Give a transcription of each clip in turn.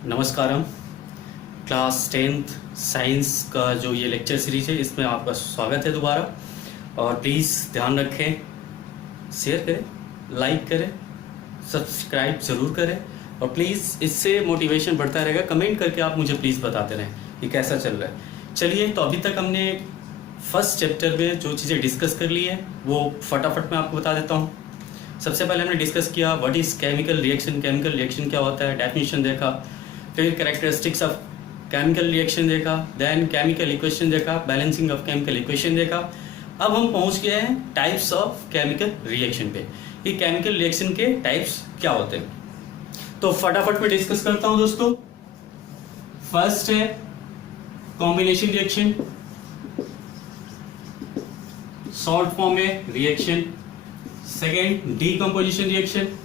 नमस्कारम। Class tenth science का जो ये लेक्चर सीरीज है इसमें आपका स्वागत है दोबारा। और प्लीज़ ध्यान रखें, शेयर करें, लाइक करें, सब्सक्राइब ज़रूर करें। और प्लीज़ इससे मोटिवेशन बढ़ता रहेगा। कमेंट करके आप मुझे प्लीज़ बताते रहें कि कैसा चल रहा है। चलिए, तो अभी तक हमने फर्स्ट चैप्टर में जो चीज़ें डिस्कस कर ली है वो फटाफट मैं आपको बता देता हूँ। सबसे पहले हमने डिस्कस किया what is chemical reaction, chemical reaction क्या होता है, डेफिनेशन देखा। फिर कैरेक्टरिस्टिक्स ऑफ केमिकल रिएक्शन देखा, देन केमिकल इक्वेशन देखा, बैलेंसिंग ऑफ केमिकल इक्वेशन देखा। अब हम पहुंच गए हैं टाइप्स ऑफ केमिकल रिएक्शन पे कि केमिकल रिएक्शन के टाइप्स क्या होते हैं। तो फटाफट में डिस्कस करता हूं दोस्तों। फर्स्ट है कॉम्बिनेशन रिएक्शन, शॉर्ट फॉर्म में reaction. Second decomposition reaction,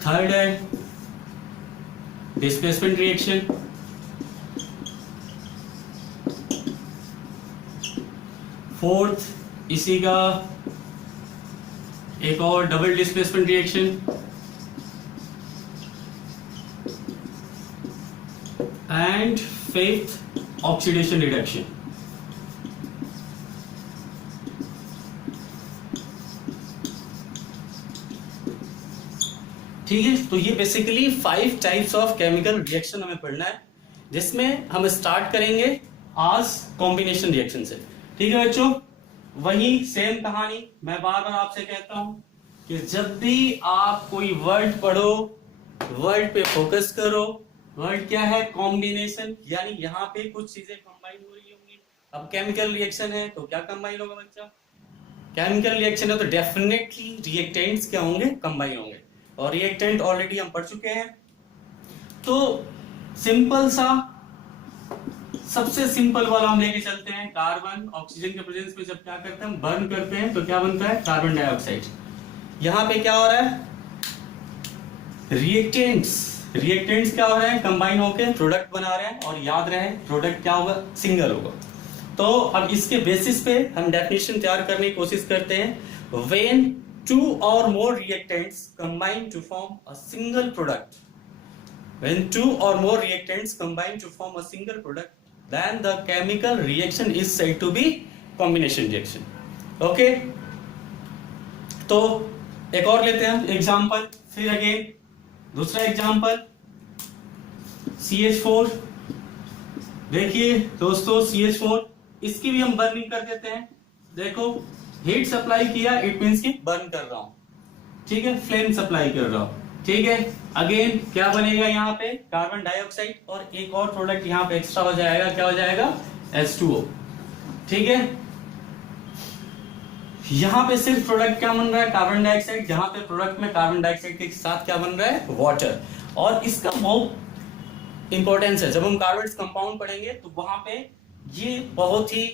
third है डिस्प्लेसमेंट रिएक्शन, फोर्थ इसी का एक और double displacement reaction, and fifth oxidation reduction. ठीक है, तो ये basically 5 types of chemical reaction हमें पढ़ना है, जिसमें हम स्टार्ट करेंगे आज कॉम्बिनेशन रिएक्शन से। ठीक है बच्चों, वही सेम कहानी मैं बार बार आपसे कहता हूं कि जब भी आप कोई वर्ड पढ़ो, वर्ड पे फोकस करो। वर्ड क्या है? कॉम्बिनेशन, यानी यहाँ पे कुछ चीजें कंबाइन हो रही होंगी। अब केमिकल रिएक्शन है तो क्या कंबाइन होगा बच्चा? केमिकल रिएक्शन है तो डेफिनेटली रिएक्टेंट्स क्या होंगे? कंबाइन होंगे। और रिएक्टेंट ऑलरेडी हम पढ़ चुके हैं। तो सिंपल सा, सबसे सिंपल वाला हम लेके चलते हैं। कार्बन ऑक्सीजन के प्रेजेंस में जब क्या करते हैं, हम बर्न करते हैं तो क्या बनता है? Carbon dioxide. यहां पे क्या हो रहा है? रिएक्टेंट्स क्या हो रहे हैं? कंबाइन होकर प्रोडक्ट बना रहे हैं। और याद रहे प्रोडक्ट क्या होगा? सिंगल होगा। तो अब इसके बेसिस पे हम डेफिनेशन तैयार करने की कोशिश करते हैं। When two or more reactants combine to form a single product, when two or more reactants combine to form a single product, then the chemical reaction is said to be combination reaction. Okay, तो एक और लेते हैं example. फिर again दूसरा example CH4। देखिए दोस्तों, CH4 इसकी भी हम बर्निंग कर देते हैं। देखो, हीट सप्लाई किया, इट मींस कि बर्न कर रहा हूं। ठीक है, फ्लेम सप्लाई कर रहा हूं। ठीक है, अगेन क्या बनेगा यहाँ पे? Carbon dioxide. और एक और प्रोडक्ट यहाँ पे एक्स्ट्रा हो जाएगा। क्या हो जाएगा? H2O। ठीक है, यहाँ पे सिर्फ प्रोडक्ट क्या बन रहा है? Carbon dioxide. यहाँ पे प्रोडक्ट में कार्बन डाइऑक्साइड के साथ क्या बन रहा है? वाटर। और इसका बहुत इंपॉर्टेंस है। जब हम कार्बन कंपाउंड पढ़ेंगे तो वहां पे ये बहुत ही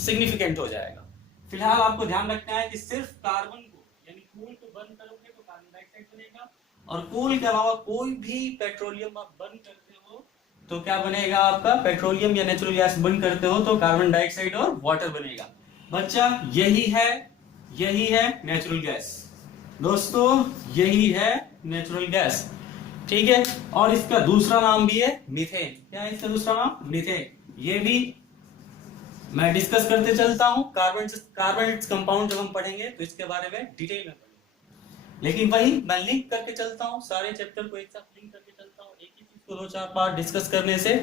सिग्निफिकेंट हो जाएगा। फिलहाल आपको ध्यान रखना है कि सिर्फ कार्बन को यानी कोल को बर्न करोगे तो कार्बन डाइऑक्साइड बनेगा। और कोल के अलावा कोई भी पेट्रोलियम आप बर्न करते हो तो क्या बनेगा आपका? पेट्रोलियम या नेचुरल गैस बर्न करते हो तो कार्बन डाइऑक्साइड और वाटर बनेगा। बच्चा, यही है नेचुरल गैस। दोस्तों, यही है नेचुरल गैस। ठीक है, और इसका दूसरा नाम भी है मीथेन। क्या है इसका दूसरा नाम? मीथेन। ये भी मैं डिस्कस करते चलता हूं। कार्बन कंपाउंड जब हम पढ़ेंगे तो इसके बारे में डिटेल में पढ़ेंगे। लेकिन वही मैं लिंक करके चलता हूं, सारे चैप्टर को एक साथ लिंक करके चलता हूं। एक ही चीज को 2-4 बार डिस्कस करने से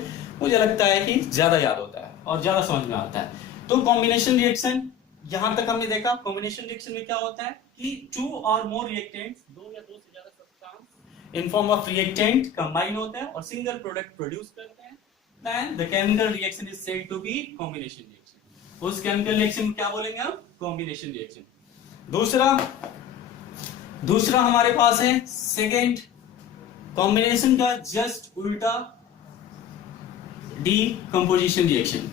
मुझे लगता है कि ज्यादा याद होता है और ज्यादा समझ में आता है। तो कॉम्बिनेशन रिएक्शन यहां तक हमने देखा। कॉम्बिनेशन रिएक्शन में क्या होता है कि 2 और मोर रिएक्टेंट्स, 2 या 2 से ज्यादा substance in form of reactant combine होते हैं और सिंगल प्रोडक्ट प्रोड्यूस करते हैं। then the chemical reaction is said to be combination reaction। उस केमिकल रिएक्शन को क्या बोलेंगे हम? Combination reaction. दूसरा हमारे पास है सेकेंड, कॉम्बिनेशन का जस्ट उल्टा, डीकंपोजिशन रिएक्शन।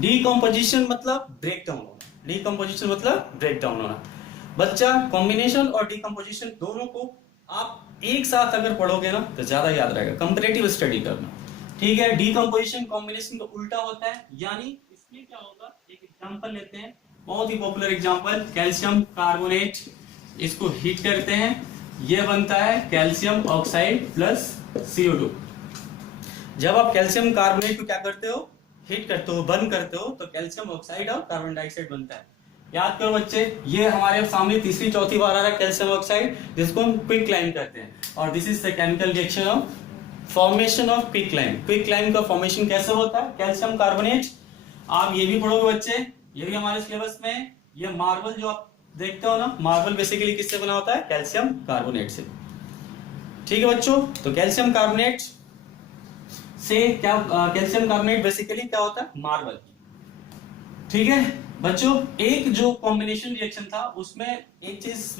डीकंपोजिशन मतलब ब्रेक डाउन होना। डीकंपोजिशन मतलब ब्रेक डाउन होना। बच्चा, कॉम्बिनेशन और डीकंपोजिशन दोनों को आप एक साथ अगर पढ़ोगे ना तो ज्यादा याद रहेगा। कंपैरेटिव स्टडी करना। ठीक है, डीकंपोजिशन कॉम्बिनेशन का उल्टा होता है। यानी इसमें क्या होगा, एक एग्जांपल लेते हैं। बहुत ही पॉपुलर एग्जांपल कैल्शियम कार्बोनेट, इसको हीट करते हैं, ये बनता है कैल्शियम ऑक्साइड प्लस CO2। जब आप कैल्शियम कार्बोनेट को क्या करते हो, हीट करते हो, बर्न करते हो, तो कैल्शियम ऑक्साइड और कार्बन डाइऑक्साइड बनता है। याद करो बच्चे, ये हमारे सामने तीसरी चौथी बार आ रहा है कैल्शियम ऑक्साइड, जिसको हम क्विक लाइम कहते हैं, और this is the chemical reaction of formation of quick lime. Quick lime का फॉर्मेशन कैसे होता है, कैल्शियम कार्बोनेट। आप ये भी पढ़ोगे बच्चे, ये भी हमारे सिलेबस में है। ये मार्बल जो आप देखते हो ना, मार्बल बेसिकली किससे बना होता है, कैल्शियम कार्बोनेट से। ठीक है बच्चों, तो कैल्शियम कार्बोनेट से क्या, कैल्शियम कार्बोनेट बेसिकली क्या होता है, मार्बल। ठीक है बच्चों, एक जो कॉम्बिनेशन रिएक्शन था उसमें एक चीज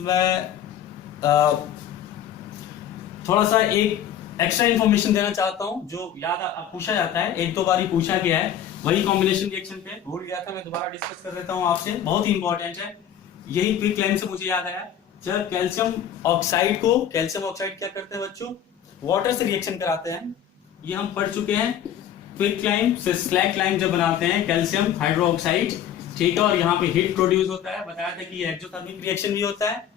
थोड़ा सा एक एक्स्ट्रा इंफॉर्मेशन देना चाहता हूं, जो याद पूछा जाता है, एक दो बार ही पूछा गया है, वही कॉम्बिनेशन रिएक्शन पे भूल गया था, मैं दोबारा डिस्कस कर देता हूं आपसे, बहुत ही इंपॉर्टेंट है। यही क्विक लाइम से मुझे याद आया, जब कैल्शियम ऑक्साइड क्या करते हैं बच्चों, वाटर से रिएक्शन कराते हैं, ये हम पढ़ चुके हैं। क्विक लाइम से स्लैक लाइम जब बनाते हैं, कैल्शियम हाइड्रोक्साइड, ठीक है, और यहाँ पे हीट प्रोड्यूस होता है, बताया था कि ये एक्सोथर्मिक रिएक्शन भी होता है।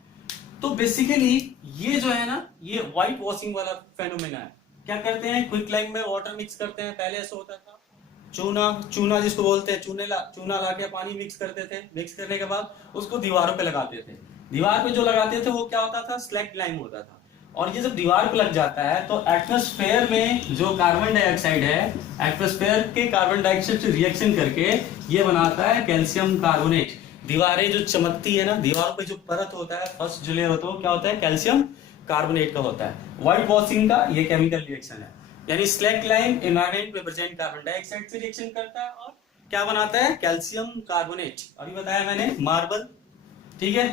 तो बेसिकली ये जो है ना, ये व्हाइट वॉशिंग वाला फेनोमेना है। क्या करते हैं, क्विक लाइम में वाटर मिक्स करते हैं, पहले ऐसा होता था, चूना जिसको बोलते हैं, चूना ला के पानी मिक्स करते थे, मिक्स करने के बाद उसको दीवारों पे लगाते थे, दीवार पे जो लगाते थे वो क्या होता था, स्लैक लाइम होता था। और ये जब दीवार पे लग जाता है तो एटमॉस्फेयर में जो कार्बन डाइऑक्साइड है, एटमॉस्फेयर के कार्बन डाइऑक्साइड से रिएक्शन करके ये बनाता है कैल्शियम कार्बोनेट। दीवारें जो चमकती है ना, दीवार पे जो परत होता है, फर्स्ट जो लेयर होता है, क्या होता है, कैल्शियम कार्बोनेट का होता है। व्हाइट वॉशिंग का ये केमिकल रिएक्शन है, यानी स्लैक लाइम एनवायरनमेंट में प्रेजेंट कार्बन डाइऑक्साइड से रिएक्शन करता है और क्या बनाता है, कैल्शियम कार्बोनेट। अभी बताया मैंने, मार्बल। ठीक है,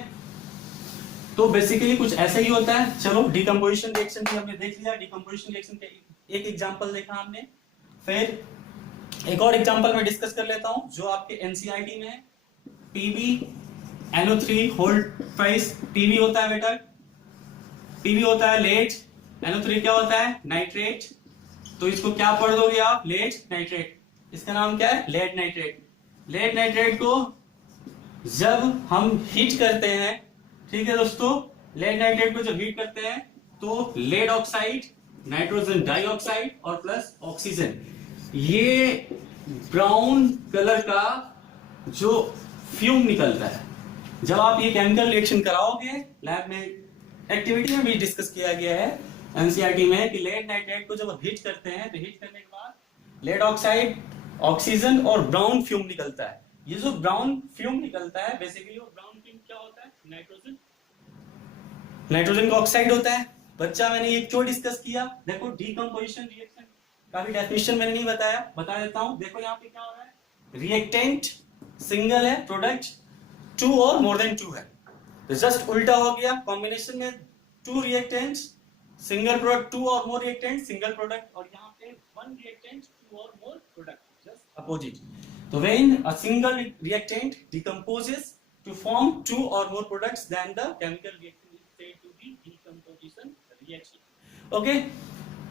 तो बेसिकली कुछ ऐसा ही होता है। चलो, डिकम्पोजिशन रिएक्शन भी हमने देख लिया, डिकम्पोजिशन रिएक्शन का एक एग्जांपल देखा हमने, फिर एक और एग्जांपल मैं डिस्कस कर लेता हूं जो आपके एनसीईआरटी में है। PbNO3 होल्ड प्राइस, Pb होता है बेटा, Pb होता है लेड, NO3 क्या होता है, नाइट्रेट। तो इसको क्या पढ़ दोगे आप, लेड नाइट्रेट। इसका नाम क्या है, लेड नाइट्रेट। लेड नाइट्रेट को जब हम हीट करते हैं, ठीक है दोस्तों, लेड नाइट्रेट को जब हीट करते हैं तो लेड ऑक्साइड, नाइट्रोजन डाइऑक्साइड और प्लस ऑक्सीजन, ये ब्राउन कलर का जो फ्यूम निकलता है। जब आप ये केमिकल रिएक्शन कराओगे लैब में, एक्टिविटी में भी डिस्कस किया गया है एनसीईआरटी में कि लेड नाइट्रेट को जब आप हीट करते हैं तो हीट करने के बाद लेड ऑक्साइड, ऑक्सीजन और ब्राउन फ्यूम निकलता है। ये जो ब्राउन फ्यूम निकलता है, बेसिकली वो ब्राउन फ्यूम क्या होता है, नाइट्रोजन का ऑक्साइड होता है। बच्चा, मैंने ये क्यों डिस्कस किया, देखो डीकंपोजिशन रिएक्शन का भी डेफिनेशन मैंने नहीं बताया, बता देता हूं। देखो यहाँ पे क्या हो रहा है, रिएक्टेंट सिंगल है, प्रोडक्ट 2 और मोर देन 2 है, तो जस्ट उल्टा हो गया। कॉम्बिनेशन में 2 रिएक्टेंट्स, सिंगल प्रोडक्ट, 2 और मोर रिएक्टेंट, सिंगल प्रोडक्ट, और यहाँ पे 1 रिएक्टेंट, 2 और मोर प्रोडक्ट, जस्ट अपोजिट। तो when a single reactant decomposes to form 2 or more products, then the chemical reaction is said to be decomposition reaction. Okay,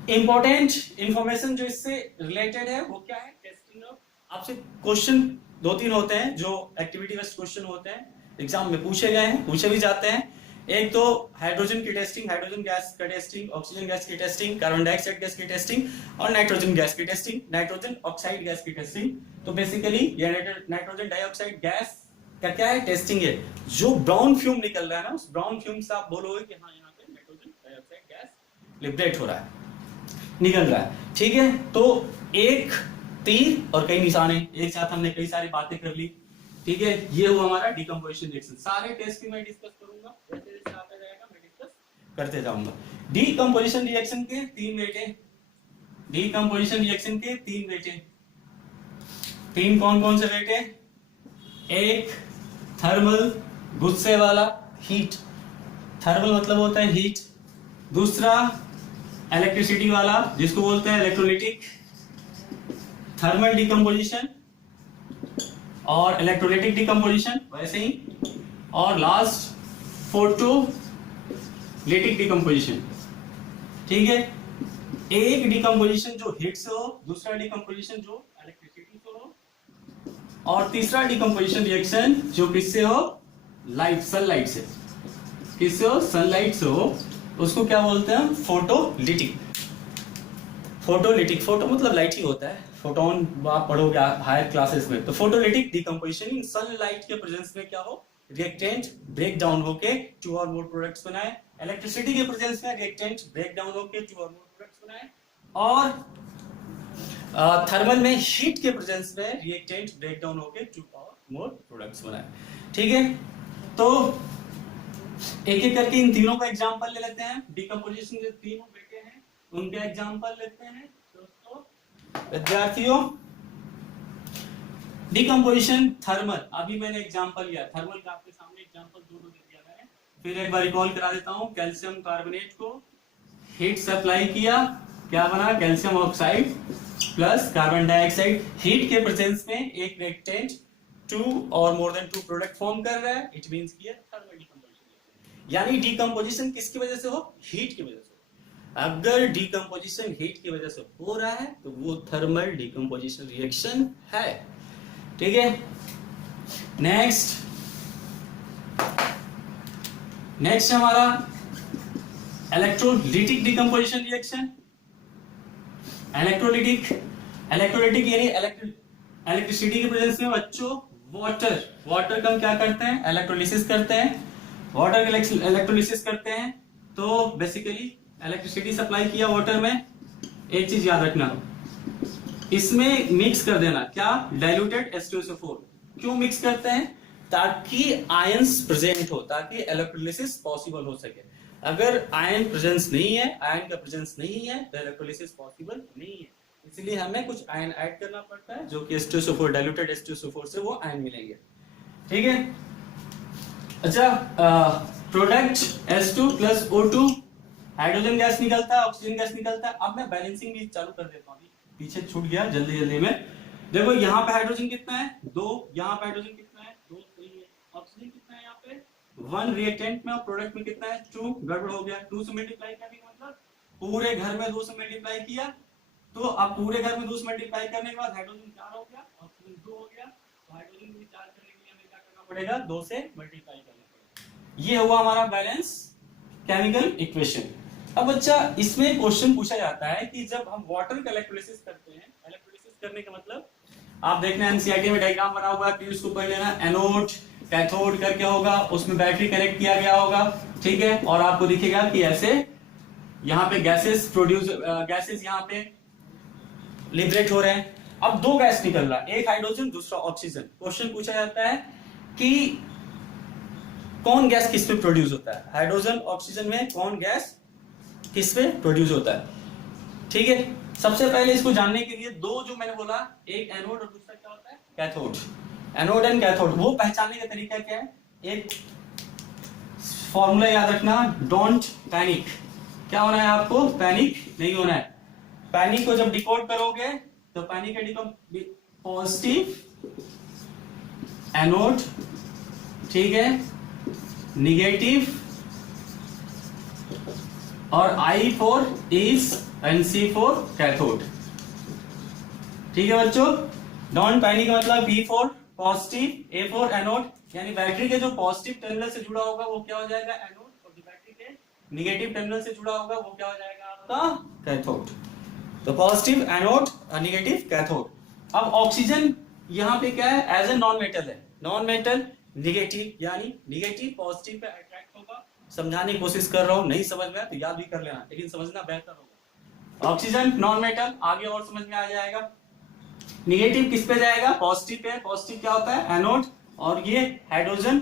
important information जो इससे related है वो क्या है, टेस्टिंग ऑफ। आपसे question 2-3 होते हैं जो एक्टिविटी बेस्ड क्वेश्चन होते हैं, एग्जाम में पूछे गए हैं, पूछे भी जाते हैं। एक तो हाइड्रोजन की टेस्टिंग, हाइड्रोजन गैस का टेस्टिंग, ऑक्सीजन गैस की टेस्टिंग, कार्बन डाइऑक्साइड गैस की टेस्टिंग और नाइट्रोजन गैस की टेस्टिंग, नाइट्रोजन ऑक्साइड गैस की टेस्टिंग। तो बेसिकली ये नाइट्रोजन डाइऑक्साइड गैस का क्या है, टेस्टिंग है। जो ब्राउन फ्यूम निकल रहा है ना, उस ब्राउन फ्यूम से आप बोलोगे कि हाँ यहाँ पे नाइट्रोजन डाइऑक्साइड गैस लिबरेट हो रहा है, निकल रहा है। ठीक है, तो एक तीर और कई निशाने, एक साथ हमने कई सारी बातें कर ली। ठीक है, ये हुआ हमारा डिकम्पोजिशन रिएक्शन। सारे टेस्ट की मैं डिस्कस करूंगा, जैसे जैसे आता जाएगा मैं डिस्कस करते जाऊंगा। डिकम्पोजिशन रिएक्शन के 3 बेटे, डिकम्पोजिशन रिएक्शन के 3 बेटे, 3 कौन कौन से बेटे, एक थर्मल, गुस्से वाला, हीट, थर्मल मतलब होता है हीट। दूसरा इलेक्ट्रिसिटी वाला, जिसको बोलते हैं इलेक्ट्रोलिटिक, थर्मल डिकम्पोजिशन और इलेक्ट्रोलिटिक डिकम्पोजिशन वैसे ही। और लास्ट फोटोलिटिक डिकम्पोजिशन। ठीक है, एक डिकम्पोजिशन जो हीट से हो, दूसरा डिकम्पोजिशन जो इलेक्ट्रिसिटी से हो, और तीसरा डिकम्पोजिशन रिएक्शन जो किससे हो, लाइट सनलाइट से, किससे हो, सनलाइट से हो, उसको क्या बोलते हैं, फोटोलिटिक। फोटोलिटिक, फोटो मतलब लाइट ही होता है, फोटोन आप पढ़ोगे हायर क्लासेस में। तो फोटोलिटिक डिकम्पोजिशन इन सनलाइट के प्रेजेंस में क्या हो, रिएक्टेंट ब्रेक डाउन होके टू और मोर प्रोडक्ट्स बनाए। इलेक्ट्रिसिटी के प्रेजेंस में रिएक्टेंट ब्रेक डाउन होके टू और मोर प्रोडक्ट्स बनाए। और थर्मल में हीट के प्रेजेंस में रिएक्टेंट ब्रेक डाउन होके टू और मोर प्रोडक्ट्स बनाए। ठीक है, तो एक एक करके इन तीनों का एग्जांपल ले लेते हैं। डिकम्पोजिशन के तीनों बेटे हैं उनके एग्जांपल लेते हैं दोस्तों। विद्यार्थियों, डिकम्पोजिशन थर्मल, अभी मैंने एग्जांपल लिया थर्मल का, आपके सामने एग्जांपल दो दे दिया मैंने, फिर एक बार रिकॉल करा देता हूं। कैल्शियम कार्बोनेट को हीट सप्लाई किया, क्या बना, calcium oxide plus carbon dioxide. Heat के प्रेजेंस में एक रिएक्टेंट टू और more than two product form कर रहा है, इट मींस कि थर्मल डिकम्पोजिशन। यानी डिकम्पोजिशन किसकी वजह से हो, हीट की वजह से। अगर डिकम्पोजिशन हीट की वजह से हो रहा है तो वो थर्मल डिकम्पोजिशन रिएक्शन है। ठीक है, नेक्स्ट हमारा इलेक्ट्रोलिटिक डिकम्पोजिशन रिएक्शन। इलेक्ट्रोलिटिक यानी इलेक्ट्रिसिटी के प्रेजेंस में बच्चों वाटर का हम क्या करते हैं, इलेक्ट्रोलिसिस करते हैं। वाटर का इलेक्ट्रोलिसिस करते हैं तो बेसिकली इलेक्ट्रिसिटी सप्लाई किया वाटर में। एक चीज याद रखना, इसमें मिक्स कर देना, क्या, डाइल्यूटेड H2SO4। क्यों मिक्स करते हैं, ताकि आयंस प्रेजेंट हो, ताकि इलेक्ट्रोलिसिस पॉसिबल हो सके। अगर आयन प्रेजेंस नहीं है, आयन का प्रेजेंस नहीं है तो इलेक्ट्रोलिसिस पॉसिबल नहीं है। इसलिए हमें कुछ आयन ऐड करना पड़ता है, जो कि H2SO4, डाइल्यूटेड H2SO4 से वो आयन मिलेंगे। ठीक है, अच्छा, product H2 plus O2, hydrogen gas निकलता है, ऑक्सीजन गैस निकलता है। अब मैं बैलेंसिंग भी चालू कर देता हूँ, पीछे छूट गया जल्दी में। देखो यहाँ पे हाइड्रोजन कितना है, 2, यहाँ पे हाइड्रोजन कितना है, 2, सही है। ऑक्सीजन कितना है यहाँ पे, 1 रिएक्टेंट में, और प्रोडक्ट में कितना है, 2, गड़बड़ हो गया। 2 से मल्टीप्लाई करने का मतलब पूरे घर में 2 से मल्टीप्लाई किया, तो अब पूरे घर में 2 से मल्टीप्लाई करने के बाद हाइड्रोजन 4 हो गया, ऑक्सीजन 2 हो गया। तो हाइड्रोजन को 4 करने के लिए हमें क्या करना पड़ेगा, 2 से मल्टीप्लाई करना पड़ेगा। ये हुआ हमारा बैलेंस केमिकल इक्वेशन। अब बच्चा, इसमें क्वेश्चन पूछा जाता है कि जब हम वाटर का इलेक्ट्रोलिसिस करते हैं, इलेक्ट्रोलिसिस करने का मतलब आप देखना एनसीईआरटी में डायग्राम बना हुआ है, प्लीज उसको पढ़ लेना। एनोड कैथोड करके होगा, उसमें बैटरी कनेक्ट किया गया होगा। ठीक है, और आपको दिखेगा कि ऐसे यहाँ पे गैसेस यहाँ पे लिबरेट हो रहे हैं। अब 2 गैस निकल रहा है, एक हाइड्रोजन दूसरा ऑक्सीजन। क्वेश्चन पूछा जाता है कि कौन गैस किस पे प्रोड्यूस होता है, हाइड्रोजन ऑक्सीजन में कौन गैस किस पे प्रोड्यूस होता है। ठीक है, सबसे पहले इसको जानने के लिए 2 जो मैंने बोला, एक एनोड और दूसरा क्या होता है, कैथोड। एनोड एंड कैथोड, वो पहचानने का तरीका क्या है, एक फॉर्मूला याद रखना, डोंट पैनिक। क्या होना है आपको, पैनिक नहीं होना है। पैनिक को जब डिकोड करोगे तो पैनिक का पॉजिटिव एनोड, ठीक है, निगेटिव, और I for is and C for cathode. ठीक है बच्चों, डोंट पैनिक का मतलब B for positive, A for anode, यानी बैटरी के जो पॉजिटिव टर्मिनल से जुड़ा होगा वो क्या हो जाएगा, एनोड, और जो बैटरी के निगेटिव टर्मिनल से जुड़ा होगा वो क्या हो जाएगा आपका, कैथोड। तो पॉजिटिव एनोड और निगेटिव कैथोड। अब ऑक्सीजन यहाँ पे क्या है, एज ए नॉन मेटल है, नॉन मेटल निगेटिव, यानी निगेटिव पॉजिटिव पे अट्रैक्ट होगा। समझाने की कोशिश कर रहा हूं, नहीं समझ में आया तो याद भी कर लेना, लेकिन समझना बेहतर होगा। ऑक्सीजन नॉन मेटल, आगे और समझ में आ जाएगा। निगेटिव किस पे जाएगा, पॉजिटिव पे। पॉजिटिव क्या होता है, एनोड, और ये हाइड्रोजन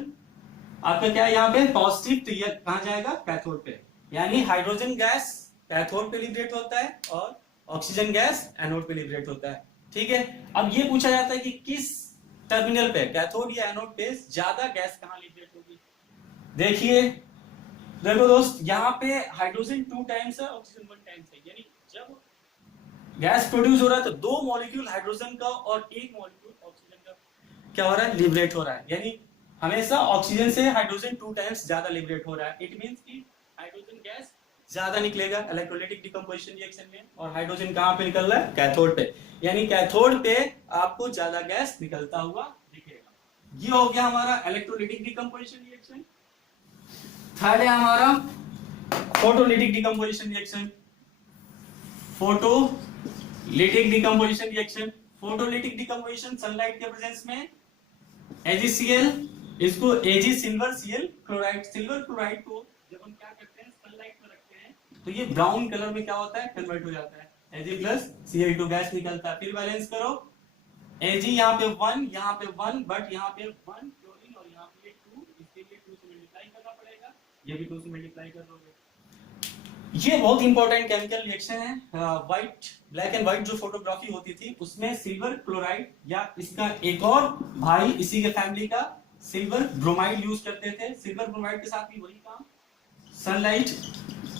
आपका क्या है यहाँ पे पॉजिटिव, तो ये कहां जाएगा, कैथोड पे। यानी हाइड्रोजन गैस कैथोड पे लिबरेट होता है और ऑक्सीजन गैस एनोड पे लिबरेट होता है। ठीक है, अब ये पूछा जाता है कि किस टर्मिनल पे, कैथोड या एनोड पे ज्यादा गैस कहां लिबरेट होगी। देखिए, देखो दोस्त, यहाँ पे हाइड्रोजन 2 टाइम्स है, ऑक्सीजन 1 टाइम्स है। यानी जब गैस प्रोड्यूस हो रहा है तो 2 मॉलिक्यूल हाइड्रोजन का और 1 मॉलिक्यूल ऑक्सीजन का क्या हो रहा है, लिबरेट हो रहा है। यानी हमेशा ऑक्सीजन से हाइड्रोजन 2 टाइम्स ज्यादा लिबरेट हो रहा है। इट मींस कि हाइड्रोजन गैस ज्यादा निकलेगा इलेक्ट्रोलाइटिक डिकम्पोजिशन रिएक्शन में, और हाइड्रोजन कहाँ पे निकल रहा है? कैथोड पे, यानी कैथोड पे आपको ज्यादा गैस निकलता हुआ दिखेगा। ये हो गया हमारा इलेक्ट्रोलाइटिक डिकम्पोजिशन रिएक्शन। थर्ड है हमारा photolytic decomposition reaction. Photolytic decomposition reaction, photolytic decomposition sunlight के प्रेजेंस में AgCl, इसको Ag silver Cl chloride, silver chloride को जब हम क्या करते हैं सनलाइट में रखते हैं तो ये ब्राउन कलर में क्या होता है? कन्वर्ट हो जाता है, Ag प्लस Cl2 गैस निकलता है। फिर बैलेंस करो, Ag यहाँ पे 1, यहाँ पे 1, बट यहाँ पे 1 क्लोरीन और यहाँ पे 2, इसके लिए 2 से मल्टीप्लाई करना पड़ेगा, ये भी 2 से मल्टीप्लाई कर दोगे। ये बहुत इंपॉर्टेंट केमिकल रिएक्शन है। व्हाइट, ब्लैक एंड व्हाइट जो फोटोग्राफी होती थी उसमें सिल्वर क्लोराइड या इसका एक और भाई इसी के फैमिली का सिल्वर ब्रोमाइड यूज करते थे। सिल्वर ब्रोमाइड के साथ भी वही काम, सनलाइट,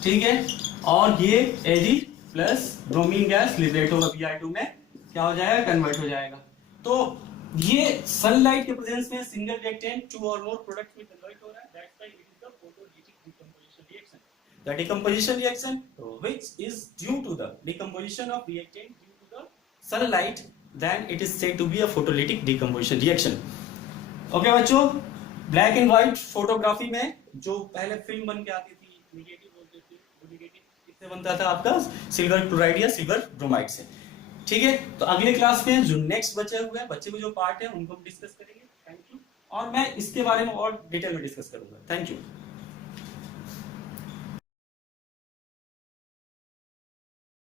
ठीक है, और ये Ag plus bromine gas liberate होगा, Br2 में क्या हो जाएगा? कन्वर्ट हो जाएगा। तो ये सनलाइट के प्रेजेंस में सिंगल रिएक्टेंट 2 और मोर प्रोडक्ट्स में कन्वर्ट हो रहा है, that's why it is the photolytic decomposition reaction. The decomposition reaction which is due to the decomposition of reactant due to the sunlight, then it is said to be a photolytic decomposition reaction. Okay बच्चों, black and white photography में जो पहले film बन के आती थी, negative बोलते थे, वो नेगेटिव किससे बनता था? आपका सिल्वर क्लोराइड या सिल्वर ब्रोमाइड से। ठीक है, तो अगले क्लास में जो नेक्स्ट बचे हुए बच्चे को जो पार्ट है उनको हम डिस्कस करेंगे। थैंक यू, और मैं इसके बारे में और डिटेल में डिस्कस करूंगा। Thank you.